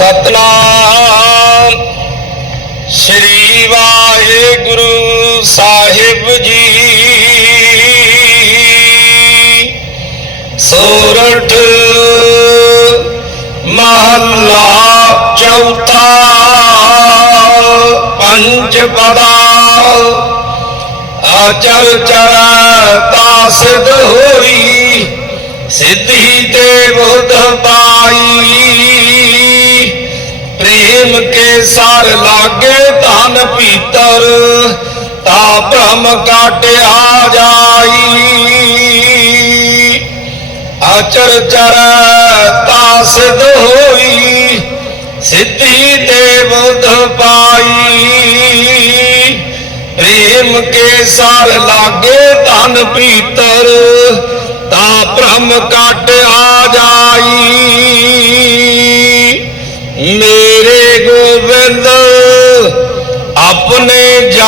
ਸਤਨਾਮ। ਸ੍ਰੀ ਵਾਹਿਗੁਰੂ ਸਾਹਿਬ ਜੀ। ਸੋਰਠ ਮਹੱਲਾ ਚੌਥਾ। ਪੰਜ ਪਦਾ। ਅਚਲ ਚਰ ਤਾ ਸਿਧ ਹੋਈ। ਸਿੱਧੀ ਤੇ ਬੁੱਧ ਪਾਈ। ਪ੍ਰੇਮ ਕੇ ਸਰ ਲਾਗੇ ਧਨ ਪੀਤਰ ਤਾ ਭ੍ਰਮ ਕਾਟਿਆ ਜਾਈ। ਆਚਰ ਚਰ ਤਾ ਸਿਧ ਹੋਈ, ਸਿੱਧੀ ਤੇ ਬੁੱਧ ਪਾਈ। ਪ੍ਰੇਮ ਕੇ ਸਰ ਲਾਗੇ ਧਨ ਪੀਤਰ ਤਾ ਭ੍ਰਮ ਕਾਟਿਆ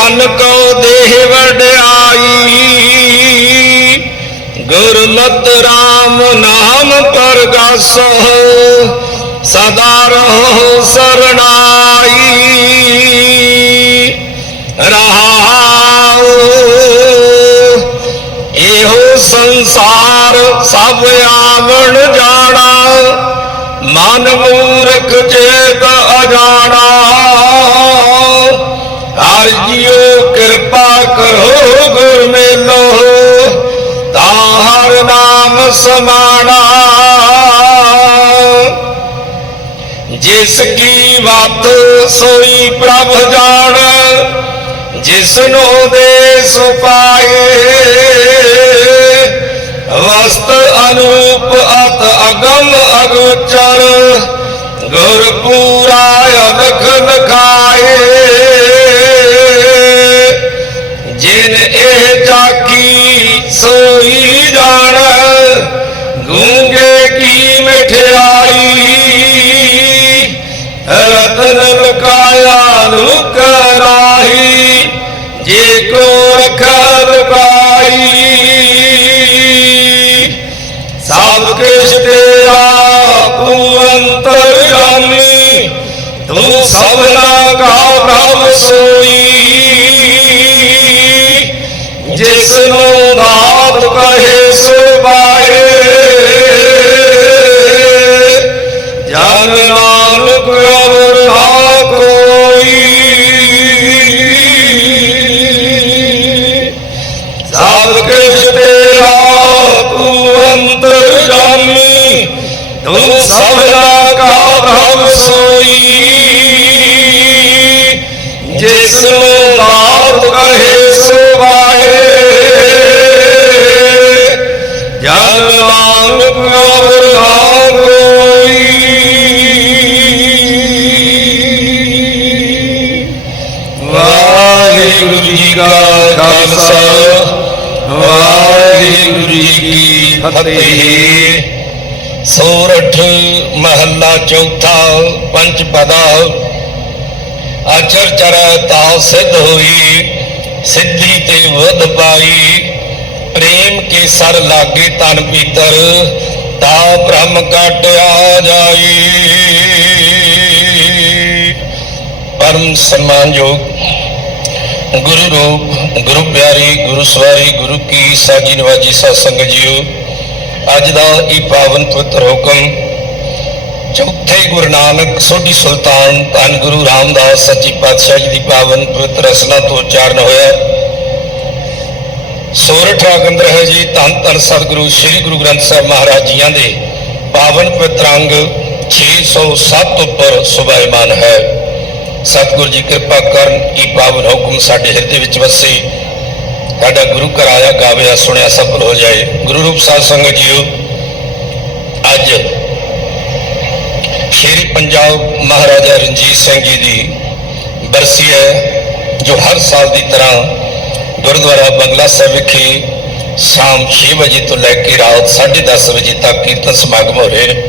ਆਪਣੇ ਜਨ ਕੋ ਦੇਹ ਵਡਿਆਈ ਗੁਰਮਤਿ RAM ਨਾਮ ਪਰਗਾਸੋ ਸਦਾ ਰਹੋ ਸਰਣਾਈ। ਰਹਾਉ, ਇਹੋ ਸੰਸਾਰ ਸਭ ਆਵਣ ਜਾਣਾ ਮਨ ਮੂਰਖ ਸਮਾਣਾ। ਜਿਸ ਕੀ ਬਾਤ ਸੋਈ ਪ੍ਰਭ ਜਾਣ ਜਿਸ ਨੂੰ ਦੇ ਸੁਪਾਏ। ਵਸਤ ਅਨੂਪ ਅਤ ਅਗਮ ਅਗੋਚਰ ਗੁਰ ਪੂਰਾ ਅਲਖ ਲਖਾਏ ਰਤਨ ਲੁਕਾਇਆ ਲੁਕ ਰਾਹੀ ਜੇ ਕੋ ਰਖ ਲੁਕਾਈ ਸਭ ਕੁਛ ਤੇਰਾ ਤੂੰ ਅੰਤਰਯਾਮੀ ਤੂੰ ਸਭਨਾ ਕਾ ਪ੍ਰਭ ਸੋਈ। ਜਿਸ ਨੂੰ ਨਾਥ ਕਹੇ ਸੋ ਬਾਏ ਜਨ ਨਾਨਕ ਅਵਰ ਕੋਈ। ਸਭ ਕੁਛ ਤੇਰਾ ਤੂੰ ਅੰਤਰਜਾਮੀ ਤੂੰ ਸਭਨਾ ਕਾ ਪ੍ਰਭ ਸੋਈ ਜਿਸ ਨੂੰ ਨਾਥ ਕਹੇ ਸੋ ਜਨ ਨਾਨਕ ਅਵਰ ਵਾਹਿਗੁਰੂ ਜੀ ਕੀ ਫਤਿਹ। ਸੋਰਠ ਮਹੱਲਾ ਚੌਥਾ ਪੰਜ ਪਦਾ। ਅਚਰ ਚਰ ਤਾ ਸਿੱਧ ਹੋਈ, ਸਿੱਧੀ ਤੇ ਵਧ ਪਾਈ। ਪ੍ਰੇਮ ਕੇ ਸਰ ਲਾਗੇ ਤਨ ਪੀਤਰ, ਤਾ ਬ੍ਰਹਮ ਕਟਿਆ ਜਾਈ। ਪਰਮ ਸਨਮਾਨਯੋਗ ਗੁਰੂ ਰੂਪ ਗੁਰੂ ਪਿਆਰੀ, ਗੁਰੂ ਸਵਾਰੀ, ਗੁਰੂ ਕੀ ਸਾਜੀ ਨਵਾਜੀ ਸਾਧ ਸੰਗਤ ਜੀਓ, ਅੱਜ ਦਾ ਇਹ ਪਾਵਨ ਪਵਿੱਤਰ ਹੁਕਮ, ਚੌਥੇ ਗੁਰੂ ਨਾਨਕ ਸੋਢੀ ਸੁਲਤਾਨ ਧੰਨ ਗੁਰੂ ਰਾਮਦਾਸ ਸੱਚੀ ਪਾਤਸ਼ਾਹ ਜੀ ਦੀ ਪਾਵਨ ਪਵਿੱਤਰ ਰਸਨਾ ਤੋਂ ਉਚਾਰਨ ਹੋਇਆ। ਸੋਰਠ ਰਾਗੰਦਰ ਹੈ ਜੀ, ਧੰਨ ਧੰਨ ਸਤਿਗੁਰੂ ਸ੍ਰੀ ਗੁਰੂ ਗ੍ਰੰਥ ਸਾਹਿਬ ਮਹਾਰਾਜ ਜੀਆਂ ਦੇ ਪਾਵਨ ਪਵਿੱਤਰ ਅੰਗ 607 ਉੱਪਰ ਸੁਭਾਇਮਾਨ ਹੈ। ਸਤਿਗੁਰੂ ਜੀ ਕਿਰਪਾ ਕਰਨ ਕੀ ਪਾਵਨ ਹੁਕਮ ਸਾਡੇ ਹਿਰਦੇ ਵਿੱਚ ਵਸੇ। ਸਾਡਾ ਗੁਰੂ ਘਰ ਆਇਆ, ਗਾਵਿਆ, ਸੁਣਿਆ, ਸਫਲ ਹੋ ਜਾਏ। ਗੁਰੂ ਰੂਪ ਸਾਧ ਸੰਗਤ ਜੀਓ, ਅੱਜ ਸ਼ੇਰੀ ਪੰਜਾਬ ਮਹਾਰਾਜਾ ਰਣਜੀਤ ਸਿੰਘ ਜੀ ਦੀ ਬਰਸੀ ਹੈ, ਜੋ ਹਰ ਸਾਲ ਦੀ ਤਰ੍ਹਾਂ ਗੁਰਦੁਆਰਾ ਬੰਗਲਾ ਸਾਹਿਬ ਵਿਖੇ ਸ਼ਾਮ 6 ਵਜੇ ਤੋਂ ਲੈ ਕੇ ਰਾਤ 10:30 ਵਜੇ ਤੱਕ ਕੀਰਤਨ ਸਮਾਗਮ ਹੋ ਰਹੇ ਨੇ।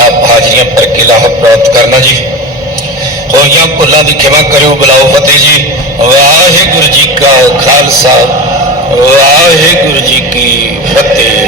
ਆਪ ਹਾਜ਼ਰੀਆਂ ਭਰ ਕੇ ਲਾਭ ਪ੍ਰਾਪਤ ਕਰਨਾ ਜੀ। ਹੋਈਆਂ ਭੁੱਲਾਂ ਦੀ ਖਿਮਾ ਕਰਿਓ, ਬੁਲਾਓ ਫਤਿਹ ਜੀ। ਵਾਹਿਗੁਰੂ ਜੀ ਕਾ ਖਾਲਸਾ, ਵਾਹਿਗੁਰੂ ਜੀ ਕੀ ਫਤਿਹ।